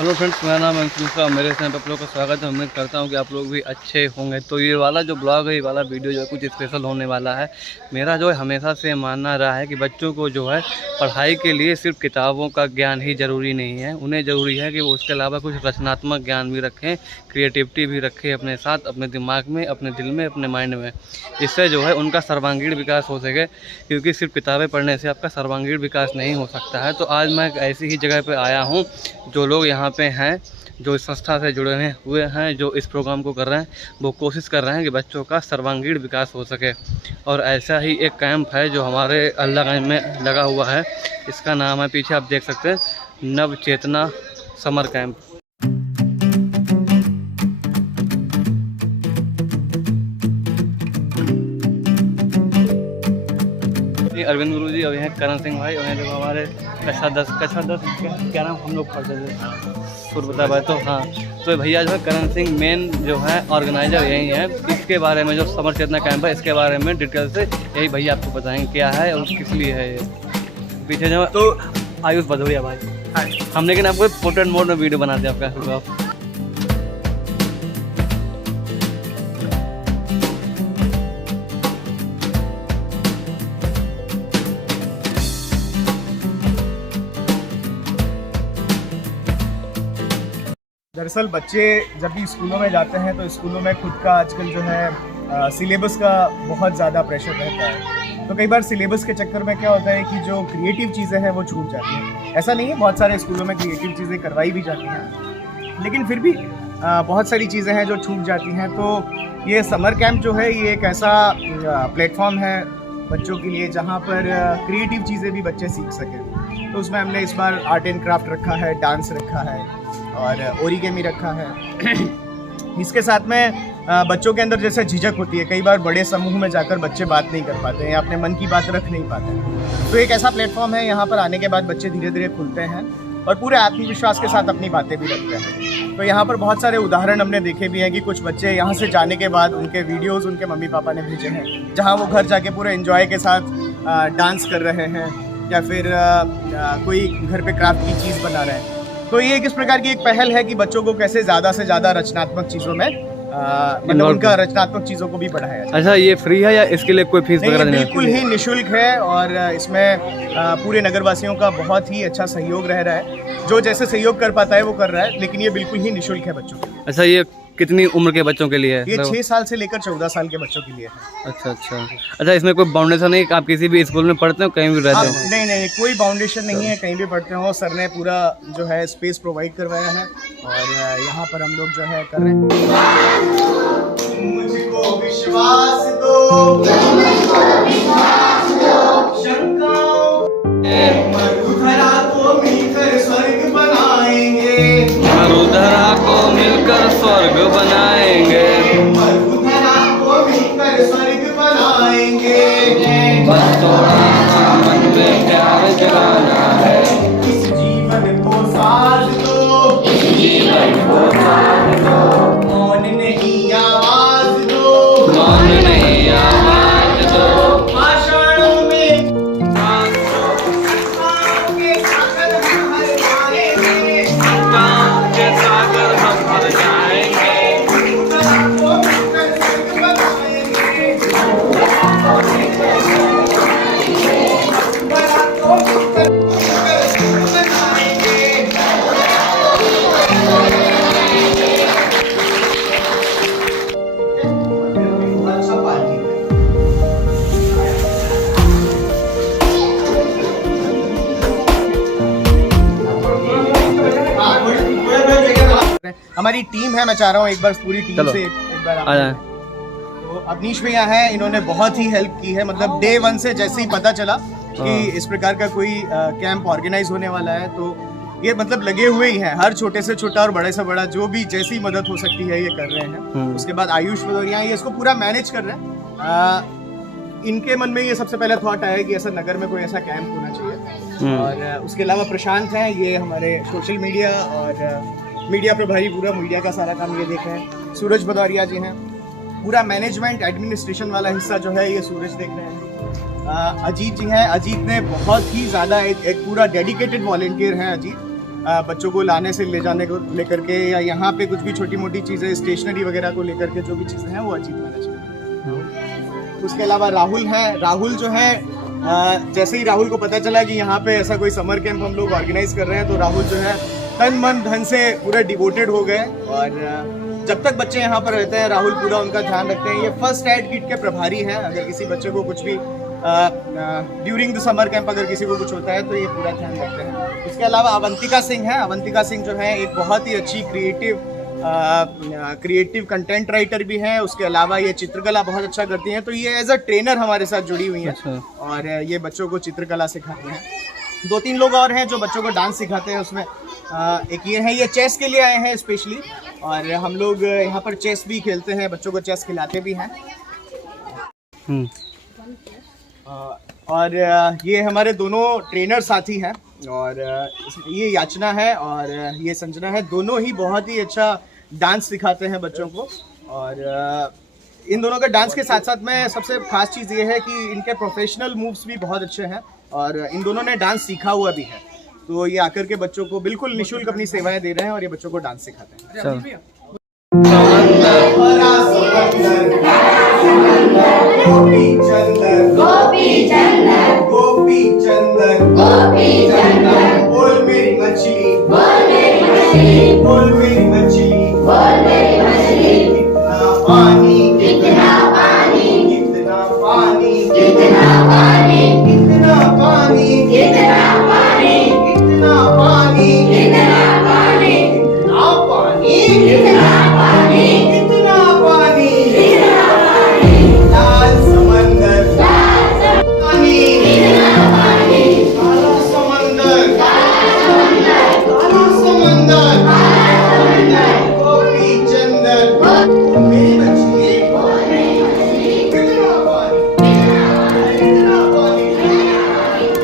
Hello friends, मेरा नाम अंकित मिश्रा। मेरे चैनल पर आप लोगों का स्वागत है। उम्मीद करता हूं कि आप लोग भी अच्छे होंगे। तो ये वाला जो ब्लॉग है, ये वाला वीडियो जो है कुछ स्पेशल होने वाला है। मेरा जो है हमेशा से मानना रहा है कि बच्चों को जो है पढ़ाई के लिए सिर्फ किताबों का ज्ञान ही ज़रूरी नहीं है। उन्हें ज़रूरी है कि वो उसके अलावा कुछ रचनात्मक ज्ञान भी रखें, क्रिएटिविटी भी रखें अपने साथ, अपने दिमाग में, अपने दिल में, अपने माइंड में। इससे जो है उनका सर्वांगीण विकास हो सके, क्योंकि सिर्फ किताबें पढ़ने से आपका सर्वांगीण विकास नहीं हो सकता है। तो आज मैं एक ऐसी ही जगह पर आया हूँ, जो लोग यहाँ पे हैं, जो इस संस्था से जुड़े हुए हैं, जो इस प्रोग्राम को कर रहे हैं, वो कोशिश कर रहे हैं कि बच्चों का सर्वांगीण विकास हो सके। और ऐसा ही एक कैंप है जो हमारे अल्लाहगंज में लगा हुआ है। इसका नाम है, पीछे आप देख सकते हैं, नव चेतना समर कैंप। अरविंद गुरु जी और यहाँ करण सिंह भाई, और यहाँ देखो हमारे कक्षा दस क्या नाम हम लोग पढ़ते थे, सुरबता भाई। तो हाँ, तो भैया जो है करण सिंह मेन जो है ऑर्गेनाइजर यही है। इसके बारे में जो समर चेतना कैंप है, इसके बारे में डिटेल से यही भैया आपको बताएंगे क्या है और किस लिए है ये। पीछे जो तो आयुष भदौरिया भाई, हम लेकिन आपको पोर्ट्रेट मोड में वीडियो बनाते हैं आपका। दरअसल बच्चे जब भी स्कूलों में जाते हैं तो स्कूलों में खुद का आजकल जो है सिलेबस का बहुत ज़्यादा प्रेशर रहता है। तो कई बार सिलेबस के चक्कर में क्या होता है कि जो क्रिएटिव चीज़ें हैं वो छूट जाती हैं। ऐसा नहीं है, बहुत सारे स्कूलों में क्रिएटिव चीज़ें करवाई भी जाती हैं, लेकिन फिर भी बहुत सारी चीज़ें हैं जो छूट जाती हैं। तो ये समर कैंप जो है, ये एक ऐसा प्लेटफॉर्म है बच्चों के लिए जहाँ पर क्रिएटिव चीज़ें भी बच्चे सीख सकें। तो उसमें हमने इस बार आर्ट एंड क्राफ्ट रखा है, डांस रखा है और ओरिगेमी रखा है। इसके साथ में बच्चों के अंदर जैसे झिझक होती है, कई बार बड़े समूह में जाकर बच्चे बात नहीं कर पाते हैं या अपने मन की बात रख नहीं पाते हैं। तो एक ऐसा प्लेटफॉर्म है, यहाँ पर आने के बाद बच्चे धीरे धीरे खुलते हैं और पूरे आत्मविश्वास के साथ अपनी बातें भी रखते हैं। तो यहाँ पर बहुत सारे उदाहरण हमने देखे भी हैं कि कुछ बच्चे यहाँ से जाने के बाद उनके वीडियोज़ उनके मम्मी पापा ने भेजे हैं, जहाँ वो घर जाके पूरे एंजॉय के साथ डांस कर रहे हैं या फिर कोई घर पे क्राफ्ट की चीज़ बना रहे हैं। तो ये किस प्रकार की एक पहल है कि बच्चों को कैसे ज़्यादा से ज़्यादा रचनात्मक चीज़ों में मतलब उनका रचनात्मक चीज़ों को भी बढ़ाया जाए। अच्छा, ये फ्री है या इसके लिए कोई फीस वगैरह नहीं? बिल्कुल ही निःशुल्क है और इसमें पूरे नगरवासियों का बहुत ही अच्छा सहयोग रह रहा है। जो जैसे सहयोग कर पाता है वो कर रहा है, लेकिन ये बिल्कुल ही निःशुल्क है बच्चों के लिए। अच्छा, ये कितनी उम्र के बच्चों के लिए है? ये 6 साल से लेकर 14 साल के बच्चों के लिए है। अच्छा, इसमें कोई बाउंडेशन नहीं? आप किसी भी स्कूल में पढ़ते हो, कहीं भी रहते हो? नहीं, कोई बाउंडेशन नहीं है, कहीं भी पढ़ते हो। सर ने पूरा जो है स्पेस प्रोवाइड करवाया है और यहाँ पर हम लोग जो है कर रहे हैं। मुझको विश्वास दो, शंकाओं मरुधरा को मिलकर स्वर्ग बनाएंगे, मरुधरा को मिलकर स्वर्ग बनाएंगे, मरुधरा को मिलकर स्वर्ग बनाएंगे। बस थोड़ा सा मन में प्यार जगाना है, इस जीवन को साथ दो, इस जीवन को साथ दो, मौन नहीं आवाज दो, मौन नहीं आवाज दो, आषाढ़ों में गाँव के सागर हम भर जाएंगे, गाँव के सागर हम भर जाएंगे, मरुधरा को मिलकर स्वर्ग बनाएंगे, मरुधरा को मिलकर स्वर्ग बनाएंगे। अच्छा पार्टी हमारी टीम है, मैं चाह रहा हूँ एक बार पूरी टीम चलो, से एक बार आ जाए। तो अवनीश भैया हैं, इन्होंने बहुत ही हेल्प की है। मतलब डे 1 से जैसे ही पता चला कि इस प्रकार का कोई कैंप ऑर्गेनाइज होने वाला है, तो ये मतलब लगे हुए ही हैं। हर छोटे से छोटा और बड़े से बड़ा जो भी जैसी मदद हो सकती है ये कर रहे हैं। उसके बाद आयुष भदौरिया ये इसको पूरा मैनेज कर रहे हैं। इनके मन में ये सबसे पहले थॉट आया कि ऐसा नगर में कोई ऐसा कैंप होना चाहिए। और उसके अलावा प्रशांत हैं, ये हमारे सोशल मीडिया और मीडिया प्रभारी, पूरा मीडिया का सारा काम ये देख रहे हैं। सूरज भदौरिया जी हैं, पूरा मैनेजमेंट एडमिनिस्ट्रेशन वाला हिस्सा जो है ये सूरज देख रहे हैं। अजीत जी हैं, अजीत ने बहुत ही ज़्यादा एक पूरा डेडिकेटेड वॉलंटियर हैं अजीत, बच्चों को लाने से ले जाने को लेकर के, या यहाँ पे कुछ भी छोटी मोटी चीज़ें स्टेशनरी वगैरह को लेकर के जो भी चीज़ें हैं वो अजीत मैनेज करते हैं। उसके अलावा राहुल है। राहुल जो है जैसे ही राहुल को पता चला कि यहाँ पे ऐसा कोई समर कैंप हम लोग ऑर्गेनाइज कर रहे हैं, तो राहुल जो है तन मन धन से पूरा डिवोटेड हो गए, और जब तक बच्चे यहाँ पर रहते हैं राहुल पूरा उनका ध्यान रखते हैं। ये फर्स्ट एड किट के प्रभारी हैं। अगर किसी बच्चे को कुछ भी ड्यूरिंग द समर कैंप अगर किसी को कुछ होता है तो ये पूरा ध्यान रखते हैं। उसके अलावा अवंतिका सिंह है। अवंतिका सिंह जो है एक बहुत ही अच्छी क्रिएटिव कंटेंट राइटर भी हैं। उसके अलावा ये चित्रकला बहुत अच्छा करती हैं, तो ये एज अ ट्रेनर हमारे साथ जुड़ी हुई हैं। अच्छा। और ये बच्चों को चित्रकला सिखाती हैं। 2-3 लोग और हैं जो बच्चों को डांस सिखाते हैं। उसमें एक ये है, ये चेस के लिए आए हैं स्पेशली, और हम लोग यहाँ पर चेस भी खेलते हैं, बच्चों को चेस खिलाते भी हैं। और ये हमारे दोनों ट्रेनर साथी हैं, और ये याचना है और ये संजना है। दोनों ही बहुत ही अच्छा डांस सिखाते हैं बच्चों को, और इन दोनों का डांस के साथ साथ में सबसे खास चीज़ ये है कि इनके प्रोफेशनल मूव्स भी बहुत अच्छे हैं, और इन दोनों ने डांस सीखा हुआ भी है। तो ये आकर के बच्चों को बिल्कुल निःशुल्क अपनी सेवाएं दे रहे हैं, और ये बच्चों को डांस सिखाते हैं। गोपी चंदन गोपी चंदन गोपी चंदन गोपी चंदन, बोल मेरी मछली बोल मेरी मछली बोल मेरी मछली बोल मेरी मछली, कितना पानी कितना पानी कितना पानी कितना पानी कितना पानी कितना पानी कितना पानी कितना पानी कितना पानी कितना पानी कितना पानी कितना पानी, लाल समंदर पानी कितना पानी, काला समंदर काला समंदर गोपी चंदन मेरी मछली कितना पानी कितना पानी कितना पानी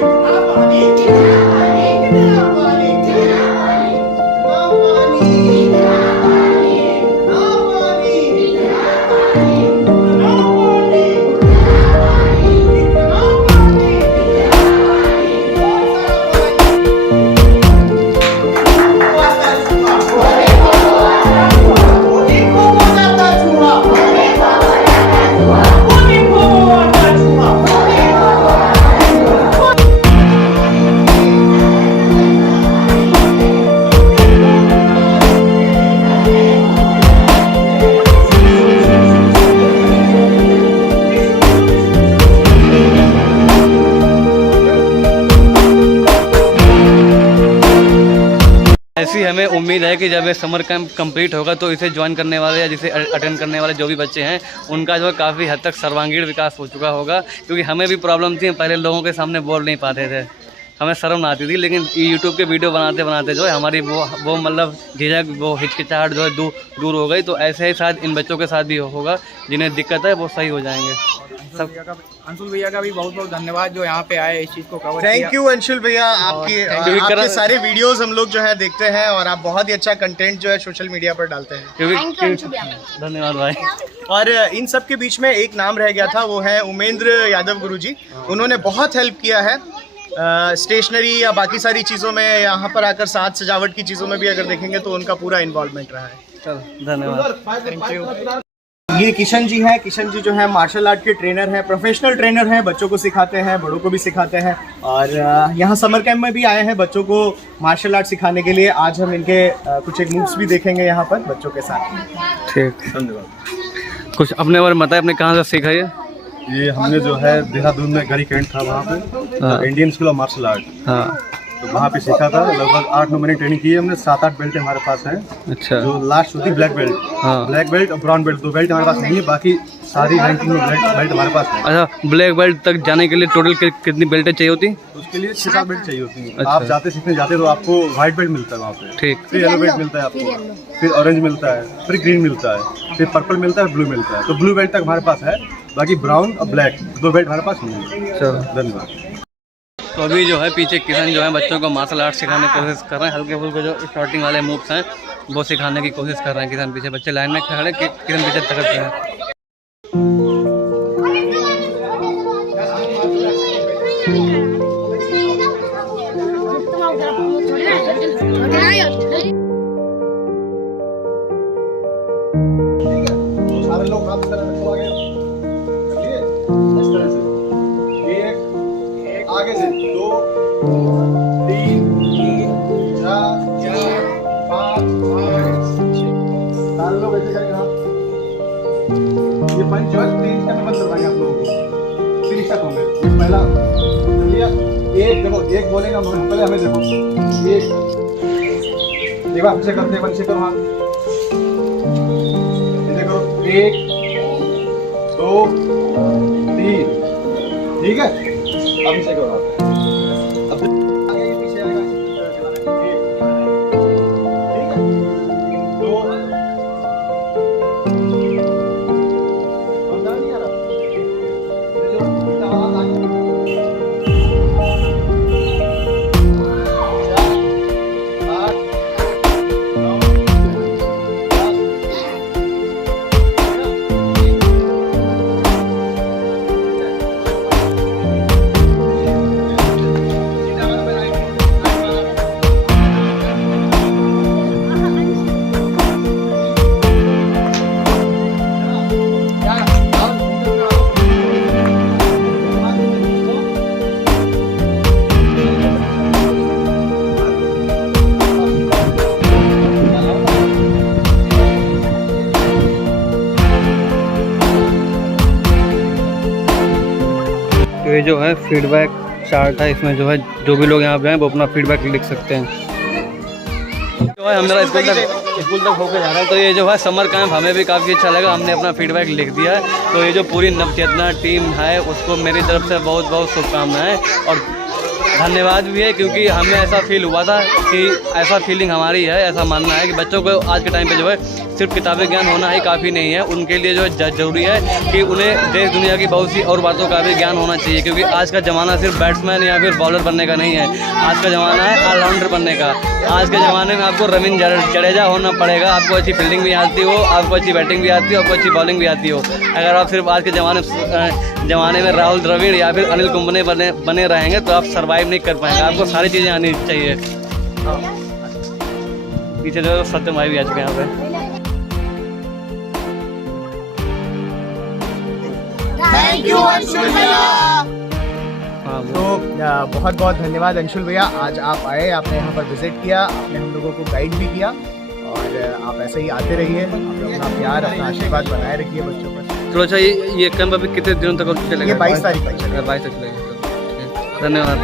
कितना पानी कितना पानी कितना पानी कितना पानी ना पानी कितना पानी ना पानी कितना पानी ऐसी हमें उम्मीद है कि जब ये समर कैंप कंप्लीट होगा तो इसे ज्वाइन करने वाले या जिसे अटेंड करने वाले जो भी बच्चे हैं उनका जो है काफ़ी हद तक सर्वांगीण विकास हो चुका होगा। क्योंकि हमें भी प्रॉब्लम थी, पहले लोगों के सामने बोल नहीं पाते थे, हमें शर्म आती थी, लेकिन यूट्यूब के वीडियो बनाते बनाते जो है हमारी वो मतलब झिझक, वो हिचकिचाहट जो है दूर हो गई। तो ऐसे ही शायद इन बच्चों के साथ भी होगा, जिन्हें दिक्कत है वो सही हो जाएंगे। अंशुल भैया का भी बहुत बहुत धन्यवाद जो यहाँ पे आए, इस चीज़ को कवर किया। थैंक यू अंशुल भैया, आपके सारे वीडियोस हम लोग जो है देखते हैं, और आप बहुत ही अच्छा कंटेंट जो है सोशल मीडिया पर डालते हैं। धन्यवाद भाई। और इन सब के बीच में एक नाम रह गया था, वो है उमेंद्र यादव गुरुजी। उन्होंने बहुत हेल्प किया है स्टेशनरी या बाकी सारी चीज़ों में, यहाँ पर आकर साथ सजावट की चीज़ों में भी अगर देखेंगे तो उनका पूरा इन्वॉल्वमेंट रहा है। चलो धन्यवाद। Thank you. ये किशन जी हैं। किशन जी जो है मार्शल आर्ट के ट्रेनर हैं, प्रोफेशनल ट्रेनर हैं, बच्चों को सिखाते हैं, बड़ों को भी सिखाते हैं, और यहाँ समर कैंप में भी आए हैं बच्चों को मार्शल आर्ट सिखाने के लिए। आज हम इनके कुछ एक मूव्स भी देखेंगे यहाँ पर बच्चों के साथ। ठीक, धन्यवाद। कुछ अपने बारे में बताएं, आपने कहाँ से सीखा ये हमने जो है देहरादून में गरी कैंट था, वहाँ पे Indian school of martial art, हाँ, तो वहाँ पे सीखा था। लगभग 8-9 महीने ट्रेनिंग की है हमने। 7-8 बेल्ट हमारे पास हैं। अच्छा। जो लास्ट होती है ब्लैक बेल्ट, हाँ, ब्लैक बेल्ट और ब्राउन बेल्ट, 2 बेल्ट हमारे पास नहीं है, बाकी सारी रैंकिंग में बेल्ट हमारे पास है। अच्छा, ब्लैक बेल्ट तक जाने के लिए टोटल कितनी बेल्टें चाहिए होती? उसके लिए 6-7 बेल्ट चाहिए होती है। अच्छा। आप सीखने जाते तो आपको व्हाइट बेल्ट मिलता है वहाँ पे, ठीक, फिर येलो बेल्ट मिलता है आपको, फिर ऑरेंज मिलता है, फिर ग्रीन मिलता है, फिर पर्पल मिलता है, ब्लू मिलता है। तो ब्लू बेल्ट तक हमारे पास है, बाकी ब्राउन और ब्लैक 2 बेल्ट हमारे पास नहीं है। चलो धन्यवाद। तो अभी जो है पीछे किशन जो है बच्चों को मार्शल आर्ट सिखाने की कोशिश कर रहे हैं। हल्के फुल्के जो स्टार्टिंग वाले मूव्स हैं वो सिखाने की कोशिश कर रहे हैं किशन। पीछे बच्चे लाइन में खड़े, किशन पीछे तकड़ते हैं। पॉइंट जो है 3 स्टेप में बंद करवाएंगे आप लोगों को। 3 स्टेप होंगे। पहला चलिए, एक देखो, एक बोलेगा पहले हमें देखो, एक बार हमसे करते हैं, नीचे करो हाथ, नीचे करो, 1 2 3, ठीक है। अब नीचे करो हाथ, अब आगे पीछे आएगा, ठीक है। 2 और नहीं आ रहा, ये जो उल्टा वाला आगे, 8 9 तो ये जो है फीडबैक चार्ट है, इसमें जो है जो भी लोग यहाँ पे हैं वो अपना फीडबैक लिख सकते हैं। जो है हमारा स्कूल तक होकर जा रहा है, तो ये जो है समर कैंप हमें भी काफ़ी अच्छा लगा, हमने अपना फीडबैक लिख दिया है। तो ये जो पूरी नवचेतना टीम है उसको मेरी तरफ से बहुत बहुत शुभकामनाएँ और धन्यवाद भी है, क्योंकि हमें ऐसा फील हुआ था कि ऐसा फीलिंग हमारी है, ऐसा मानना है कि बच्चों को आज के टाइम पे जो है सिर्फ किताबी ज्ञान होना ही काफ़ी नहीं है, उनके लिए जो है ज़रूरी है कि उन्हें देश दुनिया की बहुत सी और बातों का भी ज्ञान होना चाहिए, क्योंकि आज का ज़माना सिर्फ बैट्समैन या फिर बॉलर बनने का नहीं है, आज का ज़माना है ऑलराउंडर बनने का। आज के ज़माने में आपको रविंद्र जडेजा होना पड़ेगा, आपको अच्छी फील्डिंग भी आती हो, आपको अच्छी बैटिंग भी आती हो, आपको अच्छी बॉलिंग भी आती हो। अगर आप सिर्फ आज के ज़माने में राहुल द्रविड़ या फिर अनिल कुंबले बने रहेंगे तो आप सर्वाइव नहीं कर पाएंगे, आपको सारी चीज़ें आनी चाहिए। पीछे जो सत्यम भाई भी आ चुके हैं यहाँ पे। थैंक यू अंशुल भैया। तो बहुत बहुत धन्यवाद अंशुल भैया, आज आप आए, आपने यहाँ पर विजिट किया, आपने हम लोगों को गाइड भी किया और आप ऐसे ही आते रहिए, अपना प्यार, अपना आशीर्वाद बनाए रखिए बच्चों पर। तो अच्छा, ये कैंप अभी कितने दिनों तक चलेगा? ये 22 तारीख तक चलेगा। 22 तक चलेगा। धन्यवाद।